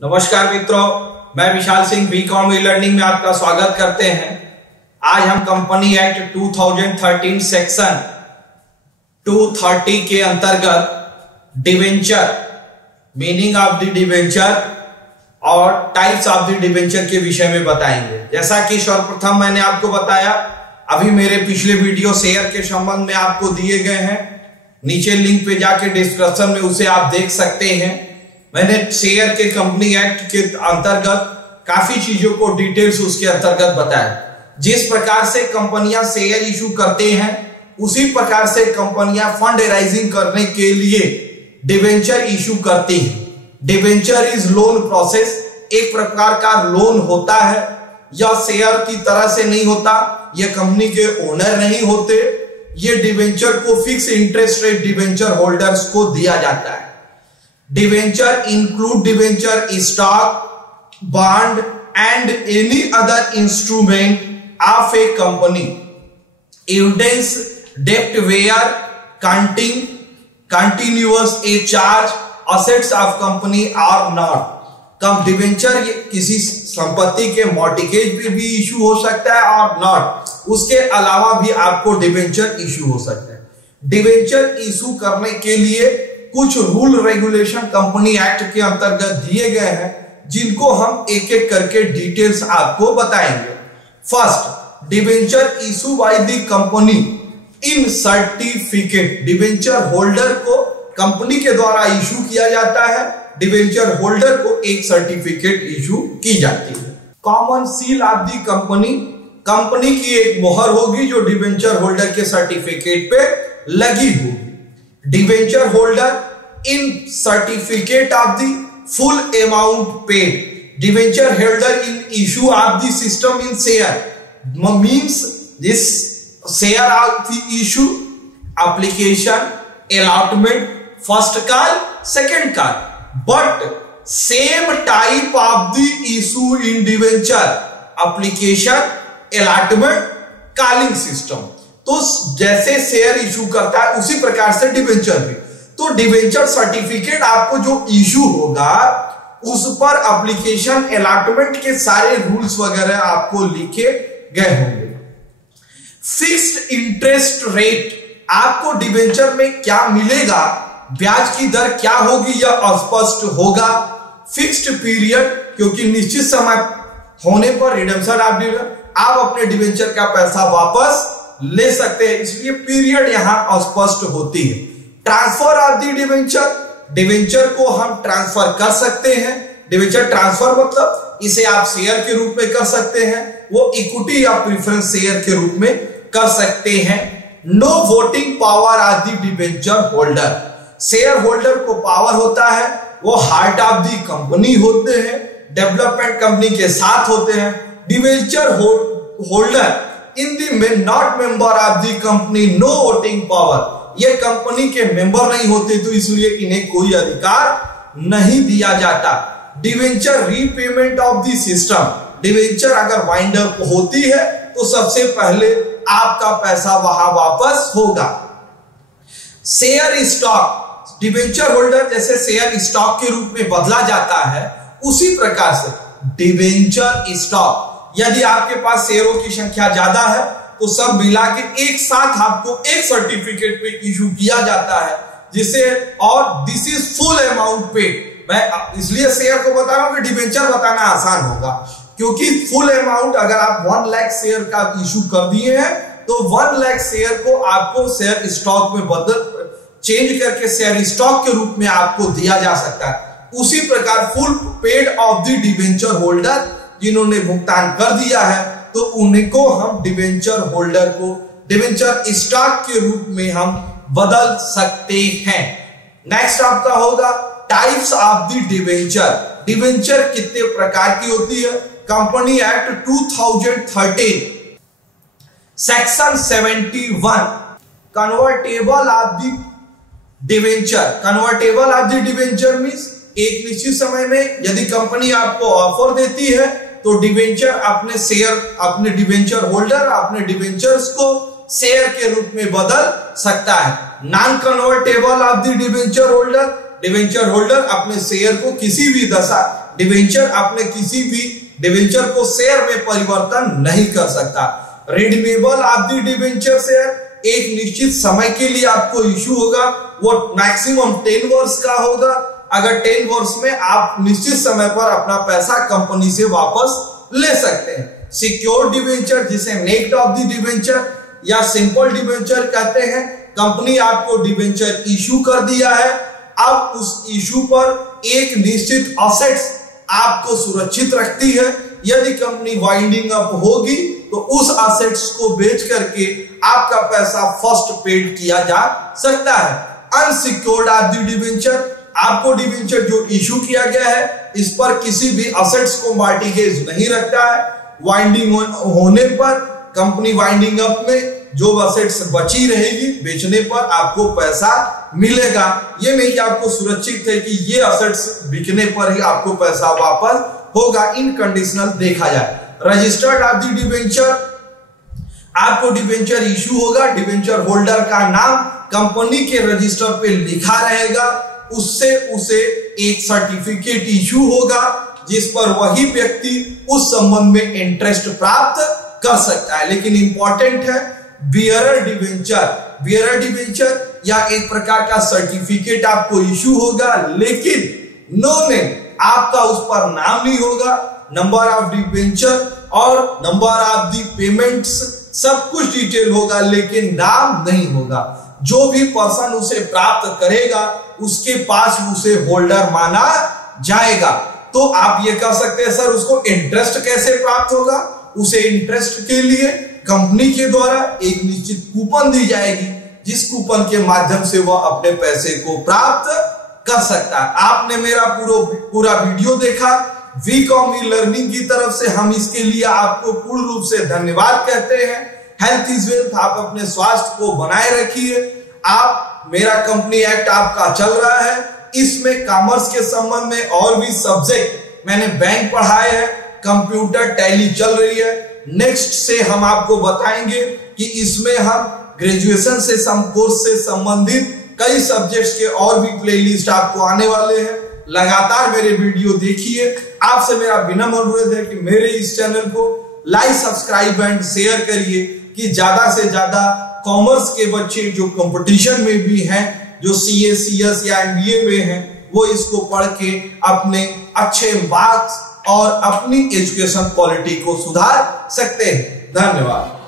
नमस्कार मित्रों, मैं Vishal Singh BCom e learning में आपका स्वागत करते हैं। आज हम कंपनी एक्ट 2013 सेक्शन 230 के अंतर्गत debenture, meaning of the debenture और टाइप्स ऑफ द डिवेंचर के विषय में बताएंगे। जैसा कि सर्वप्रथम मैंने आपको बताया, अभी मेरे पिछले वीडियो शेयर के संबंध में आपको दिए गए हैं, नीचे लिंक पे जाके डिस्क्रिप्शन में उसे आप देख सकते हैं। मैंने शेयर के कंपनी एक्ट के अंतर्गत काफी चीजों को डिटेल्स उसके अंतर्गत बताया। जिस प्रकार से कंपनियां शेयर इशू करते हैं, उसी प्रकार से कंपनियां फंड राइजिंग करने के लिए डिवेंचर इशू करती हैं। डिवेंचर इज लोन प्रोसेस, एक प्रकार का लोन होता है। यह शेयर की तरह से नहीं होता, यह कंपनी के ओनर नहीं होते। यह डिवेंचर को fix interest rate debenture holders को दिया जाता है। Debenture include debenture stock, bond and any other instrument of a company evidence डेप्ट where counting continuous a charge assets of company are not. कम डिवेंचर किसी संपत्ति के मॉर्टिगेज पे भी इशू हो सकता है और नॉट, उसके अलावा भी आपको डिवेंचर इशू हो सकता है। डिवेंचर इशू करने के लिए कुछ रूल रेगुलेशन कंपनी एक्ट के अंतर्गत दिए गए हैं, जिनको हम एक एक करके डिटेल्स आपको बताएंगे। First, debenture issue by the company in certificate. Debenture holder को कंपनी के द्वारा इशू किया जाता है, डिवेंचर होल्डर को एक सर्टिफिकेट इशू की जाती है। Common seal of the company, company की एक मोहर होगी जो डिवेंचर होल्डर के सर्टिफिकेट पे लगी होगी। Debenture holder in certificate of the full amount paid. Debenture holder in issue of the system in share means this share of the issue application allotment first call second call, but same type of the issue in debenture application allotment calling system. तो जैसे share issue करता है उसी प्रकार से debenture भी। तो debenture certificate आपको जो इशू होगा उस पर एप्लीकेशन अलॉटमेंट के सारे रूल्स वगैरह आपको लिखे गए होंगे। फिक्स्ड इंटरेस्ट रेट, आपको डिवेंचर में क्या मिलेगा, ब्याज की दर क्या होगी, यह अस्पष्ट होगा। फिक्स्ड पीरियड, क्योंकि निश्चित समय होने पर रिडेम्पशन ऑफ डिवेंचर आप अपने डिवेंचर का पैसा वापस ले सकते हैं, इसलिए पीरियड यहां अस्पष्ट होती है। Transfer of the debenture, debenture को हम ट्रांसफर कर सकते हैं। डिवेंचर ट्रांसफर मतलब इसे आप शेयर के रूप में कर सकते हैं, वो इक्विटी या प्रेफरेंस शेयर के रूप में कर सकते हैं। No voting power of the debenture holder, share holder को पावर होता है, वो हार्ट ऑफ द कंपनी होते हैं, डेवलपमेंट कंपनी के साथ होते हैं। Debenture holder in the not member of the company, no voting power, ये कंपनी के मेंबर नहीं होते, तो इसलिए इन्हें कोई अधिकार नहीं दिया जाता। Debenture repayment of the system, debenture अगर वाइंड अप होती है तो सबसे पहले आपका पैसा वहां वापस होगा। शेयर स्टॉक, डिवेंचर होल्डर जैसे शेयर स्टॉक के रूप में बदला जाता है, उसी प्रकार से डिवेंचर स्टॉक, यदि आपके पास शेयरों की संख्या ज्यादा है तो सब मिला के एक साथ आपको एक सर्टिफिकेट पे इशू किया जाता है, जिसे और this is full amount paid. मैं इसलिए शेयर को बता रहा हूं कि डिवेंचर बताना आसान होगा, क्योंकि फुल अमाउंट अगर आप 1 लाख शेयर का इशू कर दिए हैं तो 1 लाख शेयर को आपको शेयर स्टॉक में बदल चेंज करके शेयर स्टॉक के रूप में आपको दिया जा सकता है। उसी प्रकार full paid of the debenture holder, जिन्होंने भुगतान कर दिया है तो उनको हम डिवेंचर होल्डर को डिवेंचर स्टॉक के रूप में हम बदल सकते हैं। नेक्स्ट आपका होगा types of the debenture. Debenture कितने प्रकार की होती है? Company act 2013 section 71 convertible of the debenture. Convertible of the debenture means एक निश्चित समय में यदि कंपनी आपको ऑफर देती है तो डिवेंचर अपने शेयर, अपने डिवेंचर होल्डर अपने डिवेंचर्स को शेयर के रूप में बदल सकता है। Non convertible of the debenture holder, debenture holder अपने शेयर को किसी भी दशा डिवेंचर को शेयर में परिवर्तन नहीं कर सकता। Redeemable of the debenture share एक निश्चित समय के लिए आपको इशू होगा, वो मैक्सिमम 10 वर्ष का होगा। अगर 10 वर्ष में आप निश्चित समय पर अपना पैसा कंपनी से वापस ले सकते हैं। सिक्योर डिवेंचर, जिसे नेक्ड ऑफ द डिवेंचर या सिंपल डिवेंचर कहते हैं, कंपनी आपको डिवेंचर इशू कर दिया है, अब उस इशू पर एक निश्चित असेट्स आपको सुरक्षित रखती है। यदि कंपनी वाइंडिंग अप होगी तो उस असेट्स को बेच करके आपका पैसा फर्स्ट पेड किया जा सकता है। अनसिक्योर्ड ऑफ द डिवेंचर, आपको डिवेंचर जो इशू किया गया है इस पर किसी भी असेट्स को मॉर्टिगेज नहीं रखता है। वाइंडिंग होने पर कंपनी वाइंडिंग अप में जो असेट्स बची रहेगी बेचने पर आपको पैसा मिलेगा। ये नहीं कि आपको सुरक्षित है कि ये असेट्स बिकने पर ही आपको पैसा वापस होगा, इनकंडीशनल देखा जाए। रजिस्टर्ड ऑफ द डिवेंचर, आपको डिवेंचर इशू होगा, डिवेंचर होल्डर का नाम कंपनी के रजिस्टर पे लिखा रहेगा, उससे उसे एक सर्टिफिकेट इशू होगा जिस पर वही व्यक्ति उस संबंध में इंटरेस्ट प्राप्त कर सकता है। लेकिन इंपॉर्टेंट है बियरर डिवेंचर, बियरर डिवेंचर या एक प्रकार का सर्टिफिकेट आपको इशू होगा, लेकिन नो नेम, आपका उस पर नाम नहीं होगा। नंबर ऑफ डिवेंचर और नंबर ऑफ दी पेमेंट्स सब कुछ डिटेल होगा, लेकिन नाम नहीं होगा। जो भी पर्सन उसे प्राप्त करेगा उसके पास उसे होल्डर माना जाएगा। तो आप ये कह सकते हैं सर उसको इंटरेस्ट कैसे प्राप्त होगा? उसे इंटरेस्ट के लिए कंपनी के द्वारा एक निश्चित कूपन दी जाएगी, जिस कूपन के माध्यम से वह अपने पैसे को प्राप्त कर सकता है। आपने मेरा पूरा वीडियो देखा, वीकॉम ई लर्निंग की तरफ से हम इसके लिए आपको पूर्ण रूप से धन्यवाद कहते हैं। हेल्थ इज वेल्थ, आप अपने स्वास्थ्य को बनाए रखिए। आप मेरा कंपनी एक्ट आपका चल रहा है, इसमें कॉमर्स के संबंध में और भी सब्जेक्ट मैंने बैंक पढ़ाए हैं, कंप्यूटर टैली चल रही है। नेक्स्ट से हम आपको बताएंगे कि इसमें हम ग्रेजुएशन से कोर्स से संबंधित कई सब्जेक्ट्स के और भी प्लेलिस्ट आपको आने वाले हैं। लगातार मेरे वीडियो देखिए। आपसे मेरा विनम्र अनुरोध है कि मेरे इस चैनल को लाइक, सब्सक्राइब एंड शेयर करिए कि ज्यादा से ज्यादा कॉमर्स के बच्चे जो कंपटीशन में भी हैं, जो सीए, सीएस या एमबीए में हैं, वो इसको पढ़ के अपने अच्छे मार्क्स और अपनी एजुकेशन क्वालिटी को सुधार सकते हैं। धन्यवाद।